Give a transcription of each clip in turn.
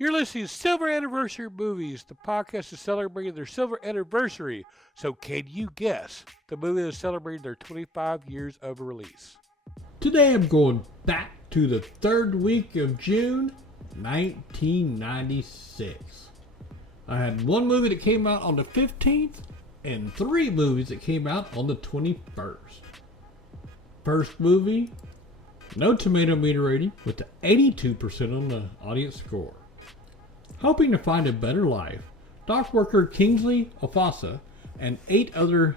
You're listening to Silver Anniversary Movies. The podcast is celebrating their silver anniversary. So, can you guess the movie that is celebrating their 25 years of release? Today I'm going back to the third week of June, 1996. I had one movie that came out on the 15th and three movies that came out on the 21st. First movie, no tomato meter rating with the 82% on the audience score. Hoping to find a better life, dock worker Kingsley Ofasa and 8 other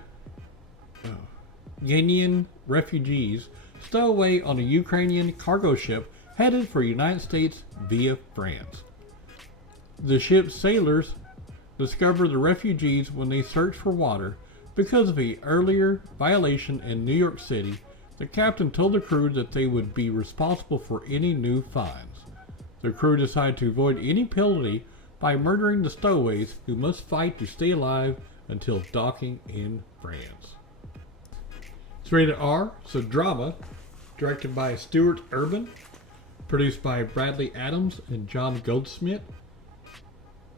Ghanaian refugees stow away on a Ukrainian cargo ship headed for the United States via France. The ship's sailors discover the refugees when they search for water because of an earlier violation in New York City. The captain told the crew that they would be responsible for any new fines. The crew decided to avoid any penalty by murdering the stowaways who must fight to stay alive until docking in France. It's rated R, so drama, directed by Stuart Urban, produced by Bradley Adams and John Goldsmith.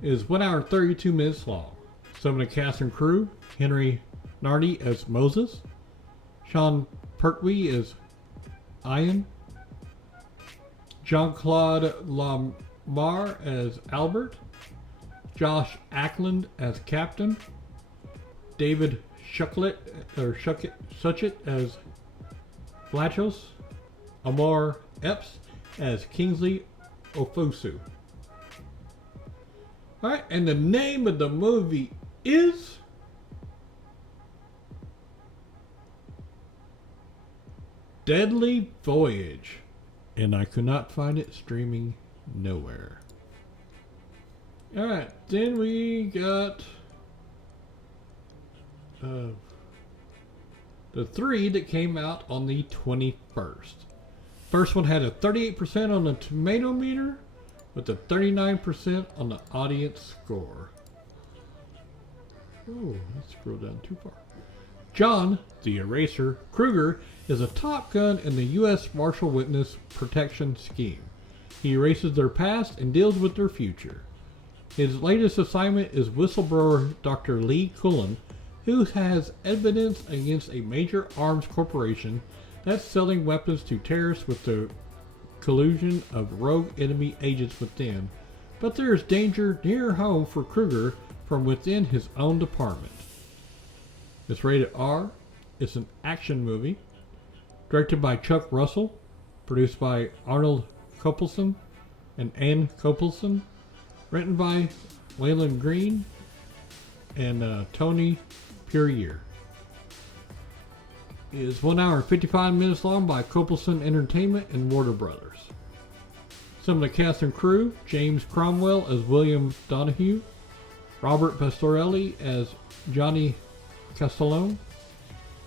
It is 1 hour and 32 minutes long. Some of the cast and crew: Henry Nardi as Moses, Sean Pertwee as Ian, Jean-Claude Lamar as Albert, Josh Ackland as Captain, David Suchet as Flachos, Amar Epps as Kingsley Ofosu. Alright, and the name of the movie is Deadly Voyage, and I could not find it streaming nowhere. Alright, then we got the 3 that came out on the 21st. First one had a 38% on the tomato meter with a 39% on the audience score. Oh, let's scroll down too far. John, the Eraser, Kruger is a top gun in the U.S. Marshal Witness Protection Scheme. He erases their past and deals with their future. His latest assignment is whistleblower Dr. Lee Cullen, who has evidence against a major arms corporation that's selling weapons to terrorists with the collusion of rogue enemy agents within. But there is danger near home for Kruger from within his own department. It's rated R. It's an action movie. Directed by Chuck Russell. Produced by Arnold Kopelson and Ann Kopelson. Written by Waylon Green and Tony Puryear. It is 1 hour and 55 minutes long by Kopelson Entertainment and Warner Brothers. Some of the cast and crew: James Cromwell as William Donahue, Robert Pastorelli as Johnny Castellone,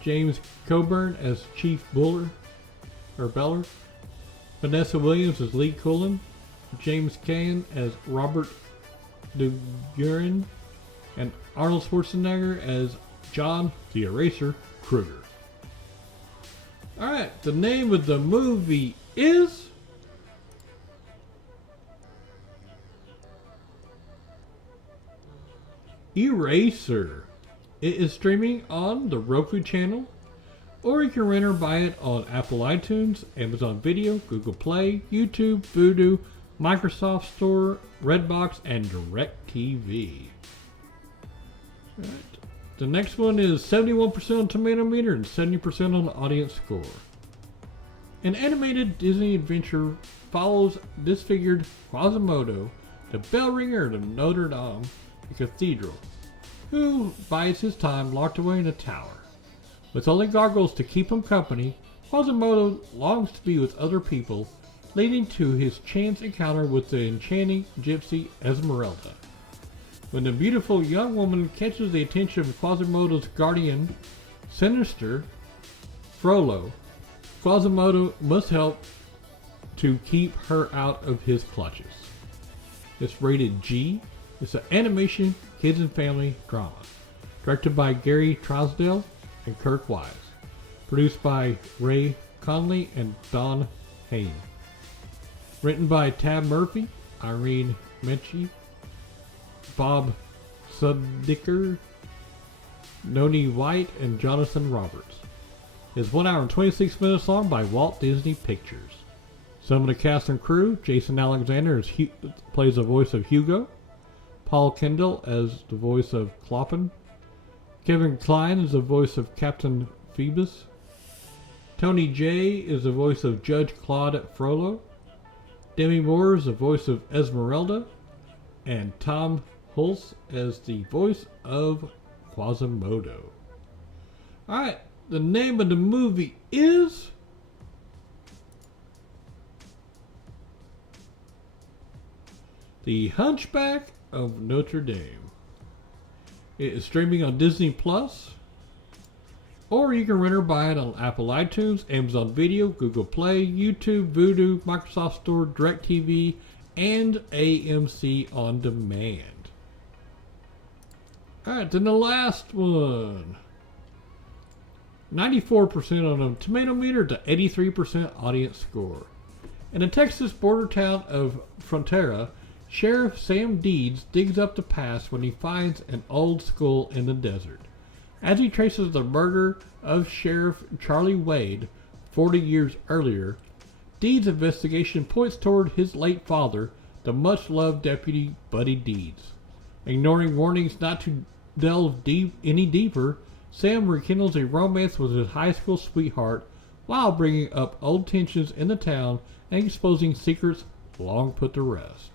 James Coburn as Chief Beller, Vanessa Williams as Lee Cullen, James Caan as Robert DeGuerin, and Arnold Schwarzenegger as John the Eraser Kruger. Alright, the name of the movie is Eraser. It is streaming on the Roku channel, or you can rent or buy it on Apple iTunes, Amazon Video, Google Play, YouTube, Vudu, Microsoft Store, Redbox, and DirecTV. Right. The next one is 71% on tomato meter and 70% on the audience score. An animated Disney adventure follows disfigured Quasimodo, the bell ringer of Notre Dame Cathedral, who bides his time locked away in a tower. With only gargoyles to keep him company, Quasimodo longs to be with other people, leading to his chance encounter with the enchanting gypsy Esmeralda. When the beautiful young woman catches the attention of Quasimodo's guardian, Sinister Frollo, Quasimodo must help to keep her out of his clutches. It's rated G. It's an animation, kids and family drama. Directed by Gary Trousdale and Kirk Wise. Produced by Ray Conley and Don Hain. Written by Tab Murphy Irene Menchie, Bob Sudiker, Noni White, and Jonathan Roberts. It's 1 hour and 26 minutes long by Walt Disney Pictures. Some of the cast and crew: Jason Alexander plays the voice of Hugo, Paul Kendall as the voice of Clopin, Kevin Kline is the voice of Captain Phoebus, Tony Jay is the voice of Judge Claude Frollo, Demi Moore is the voice of Esmeralda, and Tom Hulse as the voice of Quasimodo. Alright, the name of the movie is The Hunchback of Notre Dame. It is streaming on Disney Plus, or you can rent or buy it on Apple iTunes, Amazon Video, Google Play, YouTube, Vudu, Microsoft Store, DirecTV, and AMC On Demand. Alright, then the last one. 94% on a tomato meter to 83% audience score. In the Texas border town of Frontera, Sheriff Sam Deeds digs up the past when he finds an old skull in the desert. As he traces the murder of Sheriff Charlie Wade 40 years earlier, Deeds' investigation points toward his late father, the much-loved Deputy Buddy Deeds. Ignoring warnings not to delve any deeper, Sam rekindles a romance with his high school sweetheart while bringing up old tensions in the town and exposing secrets long put to rest.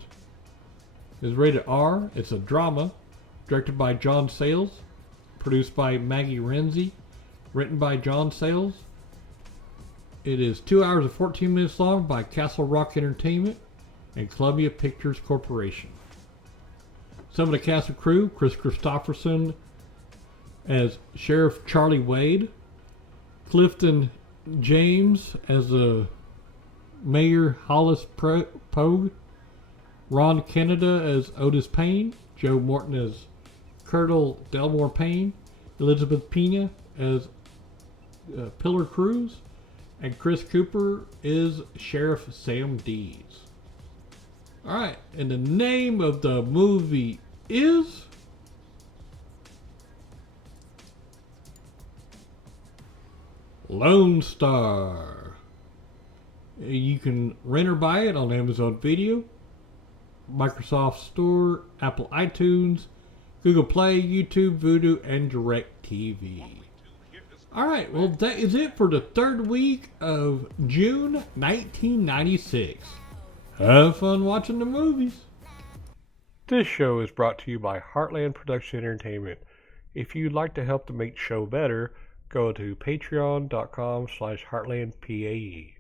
It's rated R. It's a drama, directed by John Sayles, produced by Maggie Renzi, written by John Sayles. It is 2 hours and 14 minutes long by Castle Rock Entertainment and Columbia Pictures Corporation. Some of the cast and crew: Chris Christopherson as Sheriff Charlie Wade, Clifton James as the Mayor Hollis Pogue, Ron Canada as Otis Payne, Joe Morton as Colonel Delmore Payne, Elizabeth Pena as Pillar Cruz, and Chris Cooper is Sheriff Sam Deeds. Alright, and the name of the movie is Lone Star. You can rent or buy it on Amazon Video, Microsoft Store, Apple iTunes, Google Play, YouTube, Vudu, and DirecTV. Alright, well that is it for the third week of June 1996. Have fun watching the movies. This show is brought to you by Heartland Production Entertainment. If you'd like to help to make the show better, go to patreon.com/heartlandpae.